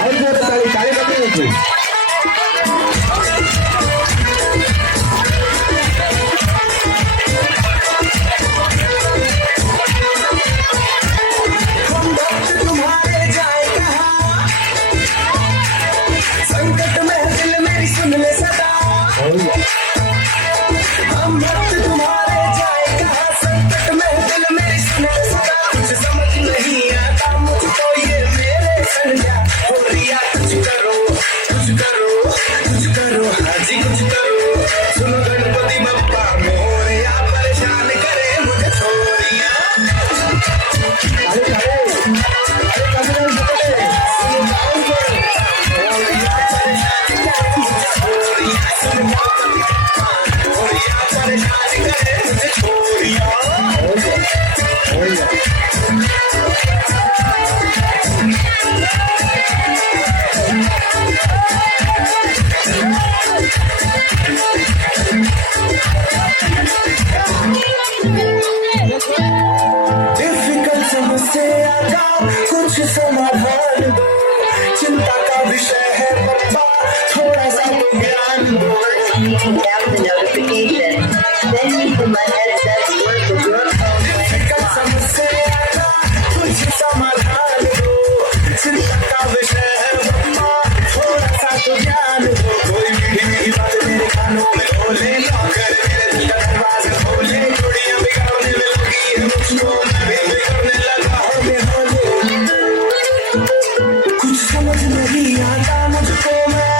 अरे जोर से ताली ताली बजनी थी। हम वक्त तुम्हारे जाए कहाँ, संकट में दिल मेरी सुन ले सदा। हम वक्त तुम्हारे जाए कहाँ, संकट में दिल मेरी सुन ले सदा। कुछ समझ नहीं आता मुझको ये मेरे संज्ञा हो रिया। कुछ करो कुछ करो कुछ करो, हाँ जी कुछ करो। सुनो गणपति बप्पा मोरया, परेशान करे मुझे छोरिया। अरे अरे अरे कभी नहीं सकते। मोरया परेशान करे मुझे छोरिया। सुनो गणपति बप्पा मोरया, परेशान करे मुझे छोरिया। डिफिकल्ट समस्या का कुछ समाधान दो, चिंता का विषय है बप्पा थोड़ा सा तो ज्ञान दो। Down the notification. Then you can let it does work with your phone. Difficult समस्या का कुछ समाधान दो, चिंता का विषय है बप्पा थोड़ा सा तो ज्ञान दो। कोई मीठी बात मेरे कानों में बोले, नौकर मेरे दिल का दरवाजा खोले। चूड़ियां बिगाड़ने में लगी है मुझको, मैं भी बिगड़ने लगा होले होले। कुछ समझ नहीं आता मुझको, मैं